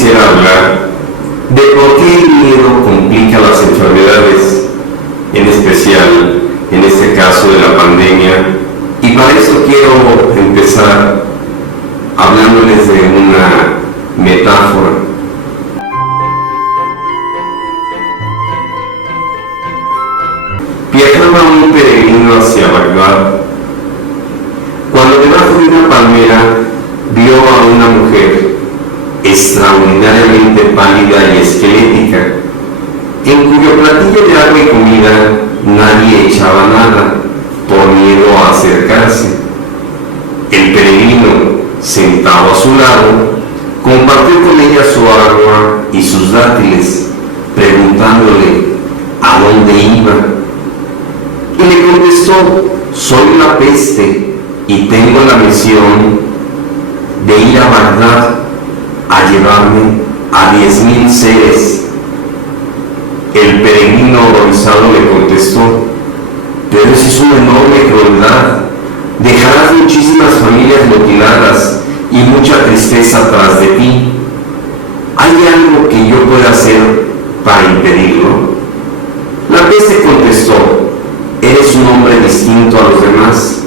quisiera hablar de por qué el miedo complica las enfermedades, en especial en este caso de la pandemia, y para eso quiero empezar hablándoles de una metáfora. Viajaba un peregrino hacia Bagdad, cuando debajo de una palmera vio a una mujer extraordinariamente pálida y esquelética, en cuyo platillo de agua y comida nadie echaba nada, por miedo a acercarse. El peregrino, sentado a su lado, compartió con ella su agua y sus dátiles, preguntándole a dónde iba. Y le contestó: soy la peste y tengo la misión de ir a Bagdad a llevarme a 10.000 seres. El peregrino horrorizado le contestó: pero eso es una enorme crueldad. Dejarás muchísimas familias mutiladas y mucha tristeza tras de ti. ¿Hay algo que yo pueda hacer para impedirlo? La peste contestó: eres un hombre distinto a los demás.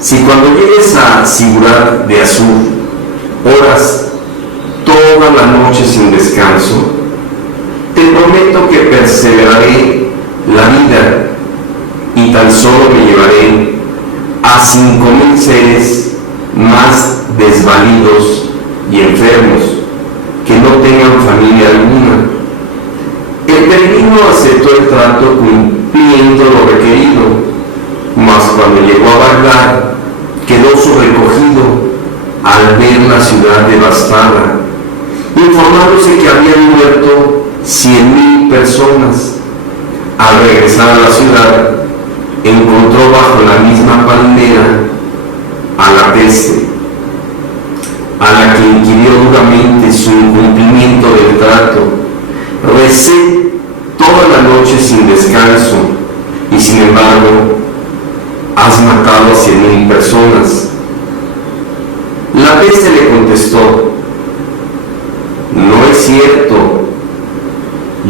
Si cuando llegues a Sigurat de Azur oras toda la noche sin descanso, te prometo que perseveraré la vida y tan solo me llevaré a 5.000 seres más desvalidos y enfermos, que no tengan familia alguna. El peregrino aceptó el trato cumpliendo lo requerido, mas cuando llegó a Bagdad quedó sobrecogido al ver la ciudad devastada, informándose que habían muerto 100.000 personas. Al regresar a la ciudad, encontró bajo la misma palmera a la peste, a la que inquirió duramente su incumplimiento del trato. Recé toda la noche sin descanso y sin embargo has matado a 100.000 personas. La peste le contestó: no es cierto,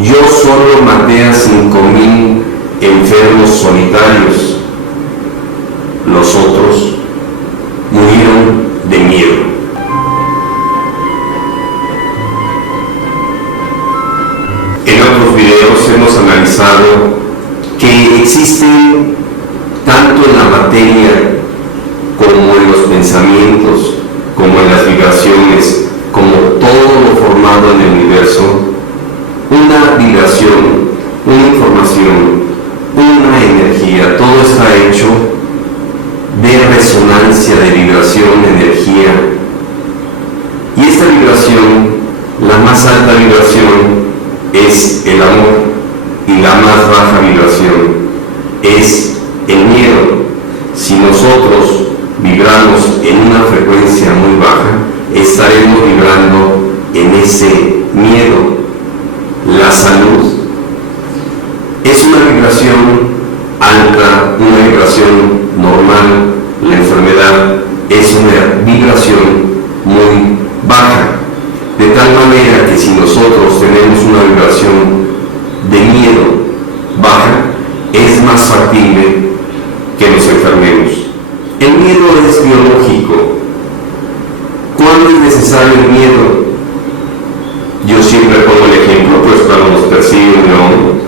yo solo maté a 5.000 enfermos solitarios, los otros murieron de miedo. En otros videos hemos analizado que existen, tanto en la materia como en los pensamientos, como en las vibraciones, como todo lo formado en el universo, una vibración, una información, una energía. Todo está hecho de resonancia, de vibración, de energía. Y esta vibración, la más alta vibración, es el amor, y la más baja vibración es el miedo. Si nosotros vibramos en una frecuencia muy baja, estaremos vibrando en ese miedo. La salud es una vibración alta, una vibración normal. La enfermedad es una vibración muy baja, de tal manera que si nosotros tenemos una vibración de miedo baja, es más factible que nos enfermemos. El miedo es biológico. ¿Cuándo es necesario el miedo? Yo siempre pongo el ejemplo, pues cuando nos persigue un león,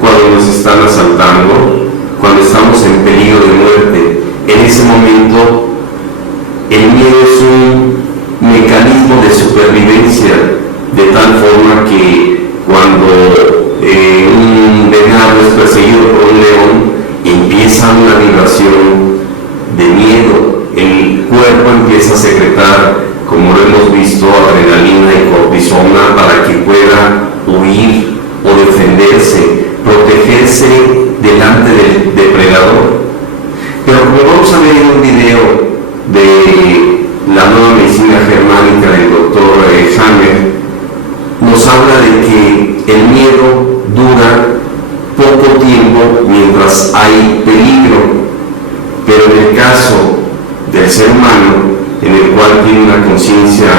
cuando nos están asaltando, cuando estamos en peligro de muerte. En ese momento el miedo es un mecanismo de supervivencia, de tal forma que cuando un venado es perseguido por un león, empieza una vibración de miedo. El cuerpo empieza a secretar, como lo hemos visto, adrenalina y cortisona para que pueda huir o defenderse, protegerse delante del depredador. Pero como vamos a ver en un video de la nueva medicina germánica del doctor Hammer, nos habla de que el miedo dura poco tiempo mientras hay peligro, pero en el caso del ser humano, en el cual tiene una conciencia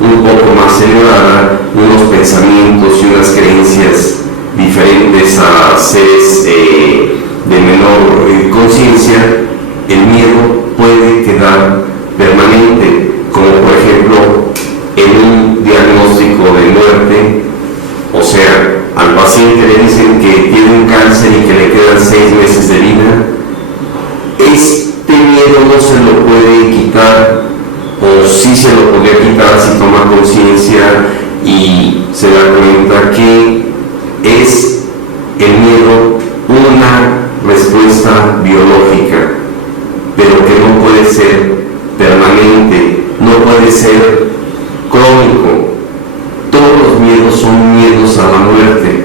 un poco más elevada, unos pensamientos y unas creencias diferentes a seres de menor conciencia, el miedo puede quedar permanente, como por ejemplo en un diagnóstico de muerte. O sea, al paciente le dicen que tiene un cáncer y que le quedan 6 meses de vida. Este miedo no se lo puede quitar, o sí se lo podría quitar si toma conciencia y se da cuenta que es el miedo una respuesta biológica, pero que no puede ser permanente, no puede ser crónico. Todos los miedos son miedos a la muerte.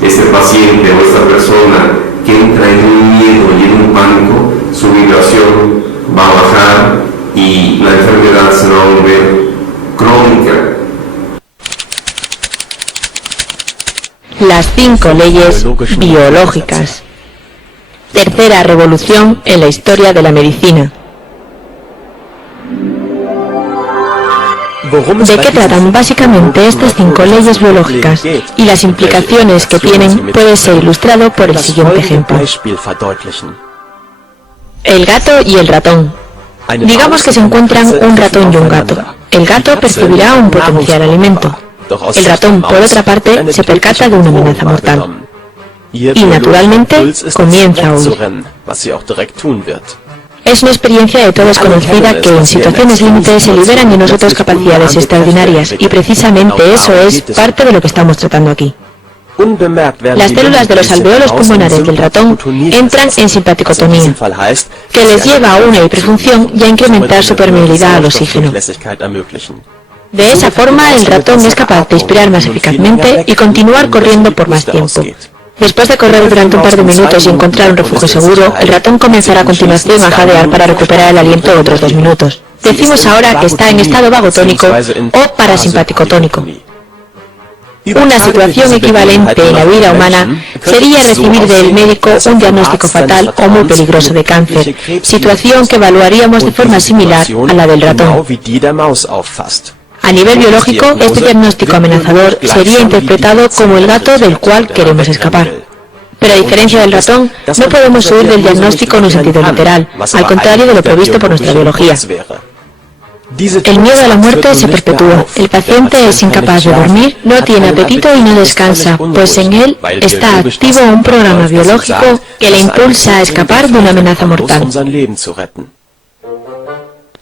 Este paciente o esta persona que entra en un miedo y en un pánico, su vibración va a bajar y la enfermedad se va a volver crónica. Las 5 leyes biológicas. Tercera revolución en la historia de la medicina. ¿De qué tratan básicamente estas 5 leyes biológicas? Y las implicaciones que tienen puede ser ilustrado por el siguiente ejemplo. El gato y el ratón. Digamos que se encuentran un ratón y un gato. El gato percibirá un potencial alimento. El ratón, por otra parte, se percata de una amenaza mortal. Y naturalmente comienza a huir. Es una experiencia de todos conocida que en situaciones límites se liberan en nosotros capacidades extraordinarias, y precisamente eso es parte de lo que estamos tratando aquí. Las células de los alveolos pulmonares del ratón entran en simpaticotonía, que les lleva a una hiperfunción y a incrementar su permeabilidad al oxígeno. De esa forma, el ratón es capaz de inspirar más eficazmente y continuar corriendo por más tiempo. Después de correr durante un par de minutos y encontrar un refugio seguro, el ratón comenzará a continuación a jadear para recuperar el aliento otros 2 minutos. Decimos ahora que está en estado vagotónico o parasimpaticotónico. Una situación equivalente en la vida humana sería recibir del médico un diagnóstico fatal o muy peligroso de cáncer, situación que evaluaríamos de forma similar a la del ratón. A nivel biológico, este diagnóstico amenazador sería interpretado como el gato del cual queremos escapar. Pero a diferencia del ratón, no podemos huir del diagnóstico en un sentido literal, al contrario de lo previsto por nuestra biología. El miedo a la muerte se perpetúa. El paciente es incapaz de dormir, no tiene apetito y no descansa, pues en él está activo un programa biológico que le impulsa a escapar de una amenaza mortal.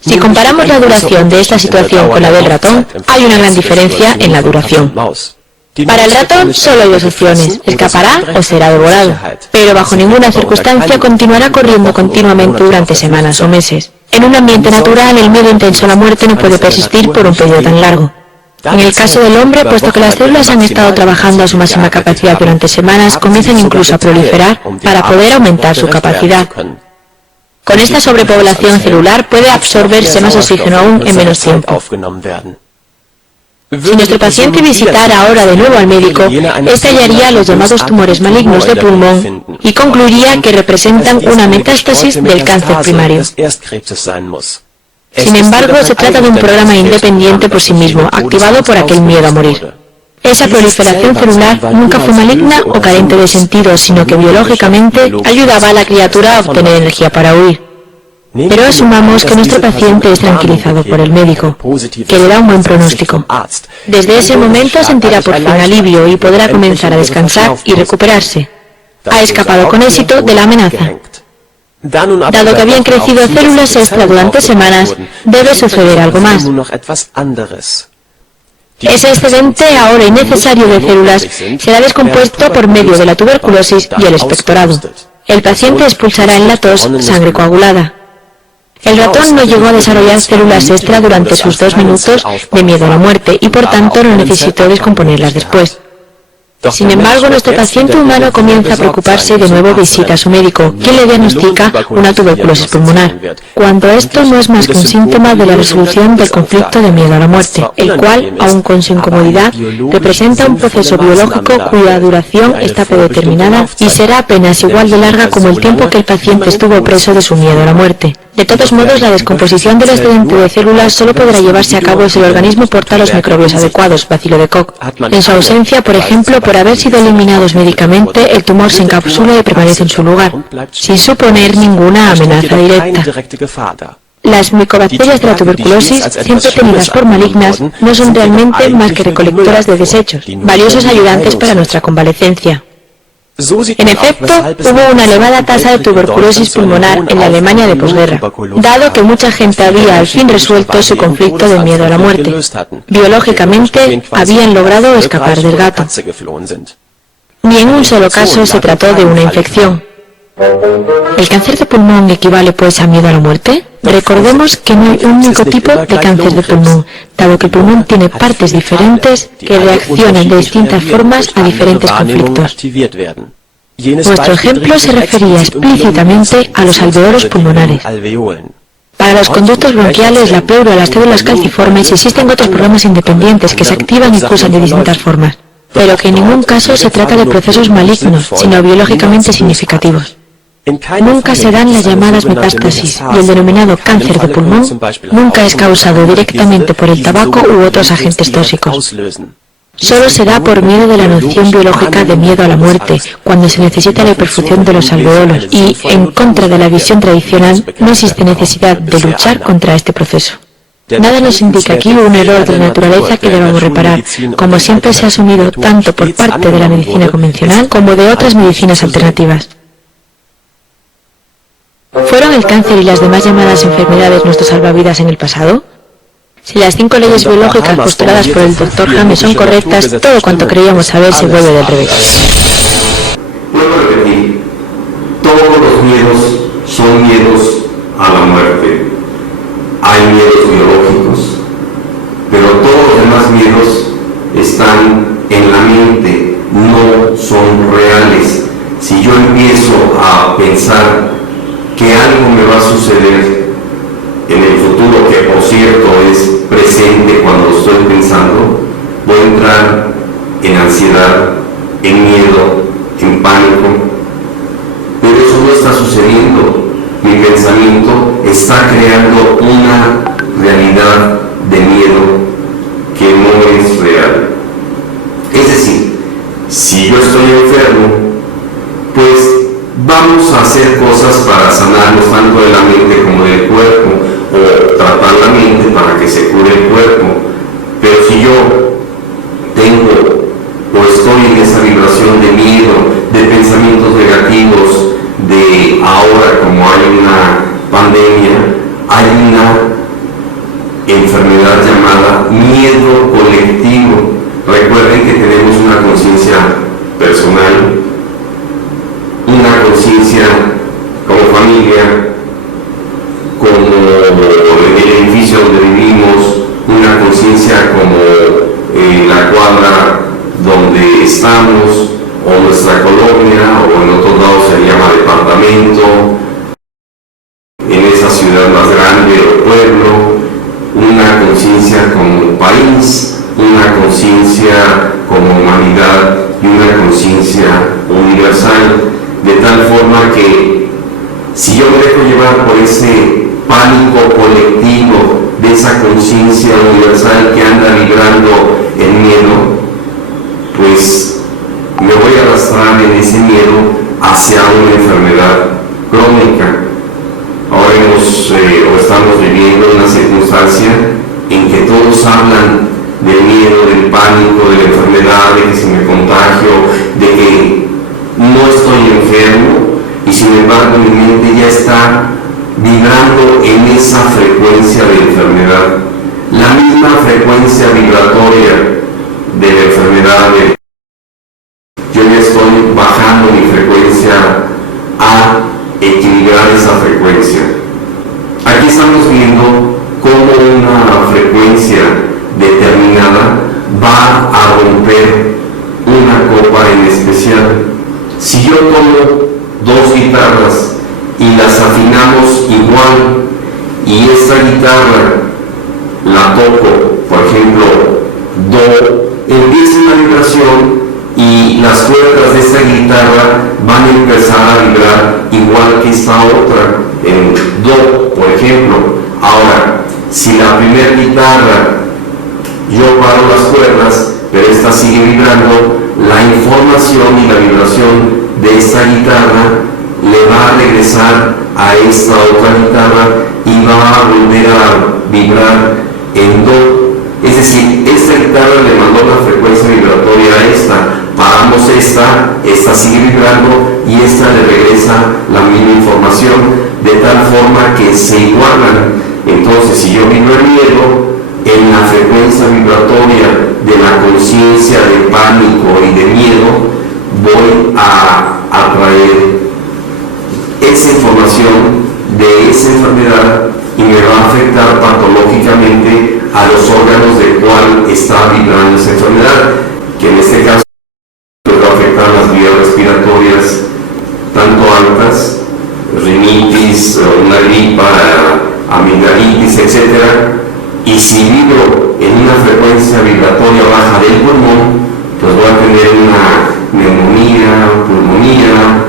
Si comparamos la duración de esta situación con la del ratón, hay una gran diferencia en la duración. Para el ratón solo hay 2 opciones: escapará o será devorado, pero bajo ninguna circunstancia continuará corriendo continuamente durante semanas o meses. En un ambiente natural, el miedo intenso a la muerte no puede persistir por un periodo tan largo. En el caso del hombre, puesto que las células han estado trabajando a su máxima capacidad durante semanas, comienzan incluso a proliferar para poder aumentar su capacidad. Con esta sobrepoblación celular puede absorberse más oxígeno aún en menos tiempo. Si nuestro paciente visitara ahora de nuevo al médico, este hallaría los llamados tumores malignos de pulmón y concluiría que representan una metástasis del cáncer primario. Sin embargo, se trata de un programa independiente por sí mismo, activado por aquel miedo a morir. Esa proliferación celular nunca fue maligna o carente de sentido, sino que biológicamente ayudaba a la criatura a obtener energía para huir. Pero asumamos que nuestro paciente es tranquilizado por el médico, que le da un buen pronóstico. Desde ese momento sentirá por fin alivio y podrá comenzar a descansar y recuperarse. Ha escapado con éxito de la amenaza. Dado que habían crecido células extra durante semanas, debe suceder algo más. Ese excedente ahora innecesario de células será descompuesto por medio de la tuberculosis y el expectorado. El paciente expulsará en la tos sangre coagulada. El ratón no llegó a desarrollar células extra durante sus 2 minutos de miedo a la muerte y por tanto no necesitó descomponerlas después. Sin embargo, nuestro paciente humano comienza a preocuparse y de nuevo visita a su médico, quien le diagnostica una tuberculosis pulmonar, cuando esto no es más que un síntoma de la resolución del conflicto de miedo a la muerte, el cual, aun con su incomodidad, representa un proceso biológico cuya duración está predeterminada y será apenas igual de larga como el tiempo que el paciente estuvo preso de su miedo a la muerte. De todos modos, la descomposición del excedente de células solo podrá llevarse a cabo si el organismo porta los microbios adecuados, bacilo de Koch. En su ausencia, por ejemplo, por haber sido eliminados médicamente, el tumor se encapsula y permanece en su lugar, sin suponer ninguna amenaza directa. Las micobacterias de la tuberculosis, siempre tenidas por malignas, no son realmente más que recolectoras de desechos, valiosos ayudantes para nuestra convalecencia. En efecto, hubo una elevada tasa de tuberculosis pulmonar en la Alemania de posguerra, dado que mucha gente había al fin resuelto su conflicto de miedo a la muerte. Biológicamente, habían logrado escapar del gato. Ni en un solo caso se trató de una infección. ¿El cáncer de pulmón equivale pues a miedo a la muerte? Recordemos que no hay un único tipo de cáncer de pulmón, dado que el pulmón tiene partes diferentes que reaccionan de distintas formas a diferentes conflictos. Nuestro ejemplo se refería explícitamente a los alveolos pulmonares. Para los conductos bronquiales, la pleura, las células calciformes, existen otros programas independientes que se activan y cursan de distintas formas, pero que en ningún caso se trata de procesos malignos, sino biológicamente significativos. Nunca se dan las llamadas metástasis, y el denominado cáncer de pulmón nunca es causado directamente por el tabaco u otros agentes tóxicos. Solo se da por miedo de la noción biológica de miedo a la muerte, cuando se necesita la perfusión de los alveolos, y, en contra de la visión tradicional, no existe necesidad de luchar contra este proceso. Nada nos indica aquí un error de la naturaleza que debamos reparar, como siempre se ha asumido tanto por parte de la medicina convencional como de otras medicinas alternativas. ¿Fueron el cáncer y las demás llamadas enfermedades nuestros salvavidas en el pasado? Si las 5 leyes biológicas postuladas por el Dr. James son correctas, todo cuanto creíamos saber se vuelve del revés. Vuelvo a repetir, todos los miedos son miedos a la muerte. Hay miedos biológicos, pero todos los demás miedos están en la mente, no son reales. Si yo empiezo a pensar que algo me va a suceder en el futuro, que por cierto es presente cuando estoy pensando, voy a entrar en ansiedad, en miedo, en pánico. Pero eso no está sucediendo. Mi pensamiento está creando una realidad de miedo que no es real. Es decir, si yo estoy enfermo, pues vamos a hacer cosas para sanarnos tanto de la mente como del cuerpo, o tratar la mente para que se cure el cuerpo. Pero si yo tengo o estoy en esa vibración de miedo, de pensamientos negativos, de ahora como hay una pandemia, hay una enfermedad llamada miedo colectivo. Recuerden que tenemos una conciencia personal, una conciencia como familia, como el edificio donde vivimos, una conciencia como la cuadra donde estamos, o nuestra colonia, o en otros lados se llama departamento, en esa ciudad más grande o pueblo, una conciencia como país, una conciencia como humanidad y una conciencia universal, de tal forma que si yo me dejo llevar por ese pánico colectivo, de esa conciencia universal que anda vibrando en miedo, pues me voy a arrastrar en ese miedo hacia una enfermedad crónica. Ahora estamos viviendo una circunstancia en que todos hablan del miedo, del pánico, de la enfermedad, de que si me contagio, de que no estoy enfermo, y sin embargo mi mente ya está vibrando en esa frecuencia de enfermedad, la misma frecuencia vibratoria de la enfermedad. Yo ya estoy bajando mi frecuencia a equilibrar esa frecuencia. Aquí estamos viendo cómo una frecuencia determinada va a romper una copa en especial. Si yo tomo dos guitarras y las afinamos igual, y esta guitarra la toco, por ejemplo, do, empieza una vibración y las cuerdas de esta guitarra van a empezar a vibrar igual que esta otra, en do, por ejemplo. Ahora, si la primera guitarra yo paro las cuerdas, pero esta sigue vibrando, la información y la vibración de esta guitarra le va a regresar a esta otra guitarra y va a volver a vibrar en do. Es decir, esta guitarra le mandó la frecuencia vibratoria a esta, paramos esta sigue vibrando y esta le regresa la misma información, de tal forma que se igualan. Entonces, si yo vibro el miedo, en la frecuencia vibratoria de la conciencia de pánico y de miedo, voy a atraer esa información de esa enfermedad y me va a afectar patológicamente a los órganos del cual está vibrando esa enfermedad, que en este caso va a afectar las vías respiratorias, tanto altas, rinitis, una gripa, amigdalitis, etc. Y si vibro en una frecuencia vibratoria baja del pulmón, pues voy a tener una neumonía, pulmonía,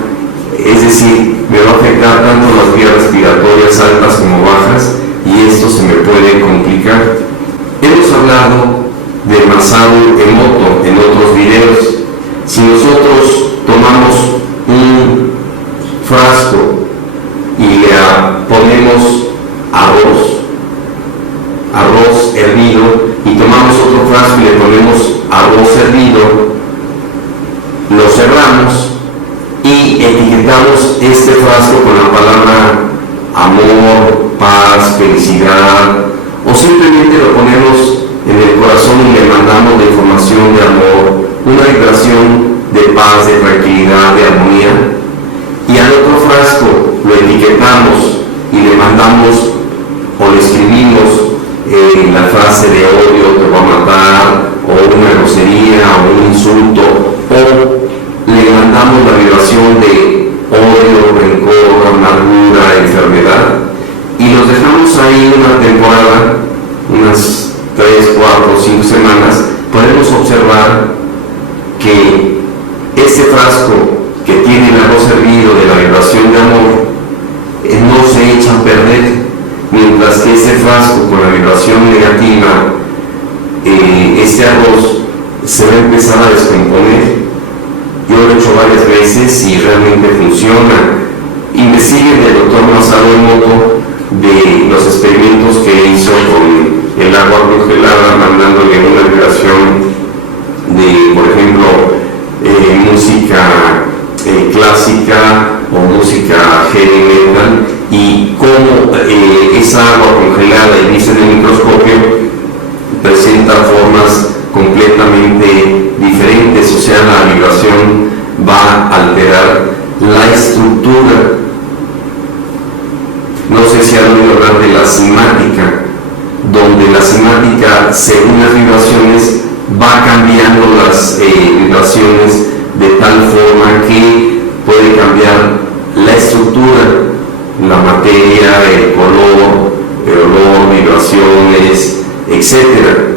es decir, me va a afectar tanto las vías respiratorias altas como bajas, y esto se me puede complicar. Hemos hablado de Masaru Emoto en otros videos. Si nosotros tomamos un frasco y le ponemos arroz hervido, y tomamos otro frasco y le ponemos arroz hervido, lo cerramos y etiquetamos este frasco con la palabra amor, paz, felicidad, o simplemente lo ponemos en el corazón y le mandamos la información de amor, una vibración de paz, de tranquilidad, de armonía, y al otro frasco lo etiquetamos y le mandamos o le escribimos la frase de odio, te voy a matar, o una grosería, o un insulto, o le mandamos la vibración de odio, rencor, amargura, enfermedad, y los dejamos ahí una temporada, unas 3, 4, 5 semanas. Podemos observar que ese frasco que tiene el arroz hervido de la vibración de amor no se echa a perder, mientras que ese frasco con la vibración negativa, este arroz se va a empezar a descomponer. Yo lo he hecho varias veces y realmente funciona. Investiguen del doctor Masaru Emoto de los experimentos que hizo con el agua congelada, mandándole una vibración de, por ejemplo, música clásica o música heavy metal, y cómo esa agua congelada y vista en el microscopio presenta formas completamente diferentes, o sea, la vibración va a alterar la estructura. No sé si han oído hablar de la simática, donde la simática, según las vibraciones, va cambiando las vibraciones de tal forma que puede cambiar la estructura, la materia, el color, el olor, vibraciones, etc.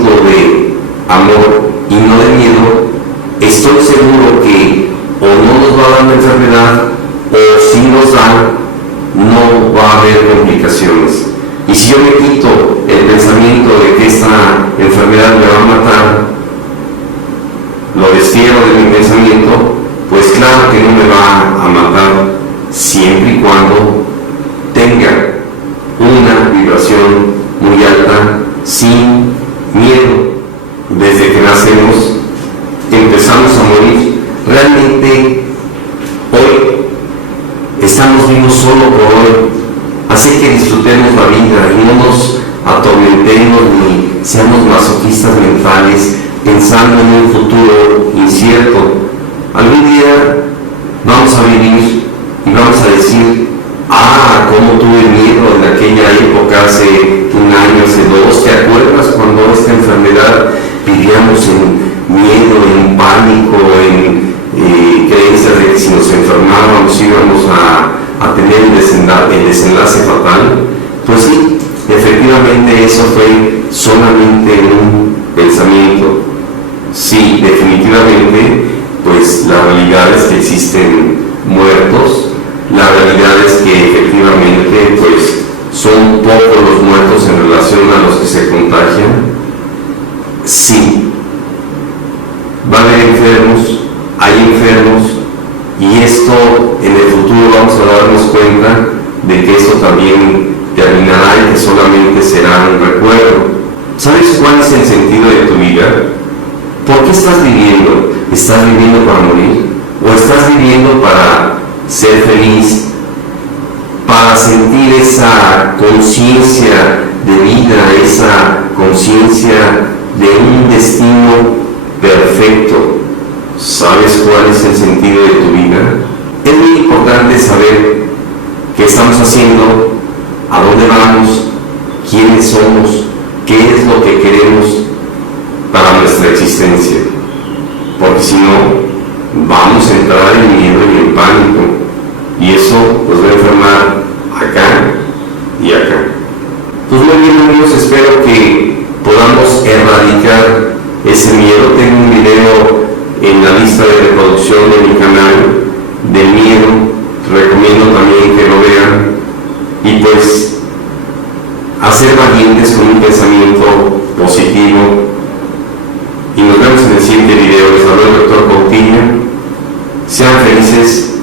De amor y no de miedo, estoy seguro que o no nos va a dar la enfermedad, o si nos da, no va a haber complicaciones. Y si yo me quito el pensamiento de que esta enfermedad me va a matar, lo destierro de mi pensamiento, pues claro que no me va a matar, siempre y cuando tenga una vibración muy alta, sin miedo. Desde que nacemos empezamos a morir. Realmente hoy estamos vivos solo por hoy, así que disfrutemos la vida y no nos atormentemos ni seamos masoquistas mentales pensando en un futuro incierto. Algún día vamos a vivir y vamos a decir, cómo tuve miedo en aquella época, hace un año, hace dos. ¿Te acuerdas cuando esta enfermedad vivíamos en miedo, en pánico, en creencias de que si nos enfermábamos íbamos a tener el desenlace fatal? Pues sí, efectivamente eso fue solamente un pensamiento. Sí, definitivamente, pues la realidad es que existen muertos. La realidad es que efectivamente pues son pocos los muertos en relación a los que se contagian. Sí, va a haber enfermos, hay enfermos, y esto en el futuro vamos a darnos cuenta de que esto también terminará y que solamente será un recuerdo. ¿Sabes cuál es el sentido de tu vida? ¿Por qué estás viviendo? ¿Estás viviendo para morir? ¿O estás viviendo para ser feliz, para sentir esa conciencia de vida, esa conciencia de un destino perfecto? ¿Sabes cuál es el sentido de tu vida? Es muy importante saber qué estamos haciendo, a dónde vamos, quiénes somos, qué es lo que queremos para nuestra existencia, porque si no, vamos a entrar en miedo y en pánico, y eso nos va a enfermar acá y acá. Pues muy bien, amigos, espero que podamos erradicar ese miedo. Tengo un video en la lista de reproducción de mi canal del miedo, recomiendo también que lo vean, y pues a ser valientes con un pensamiento positivo. Y nos vemos en el siguiente video. Les habló el Dr. Coutinho. Sean felices.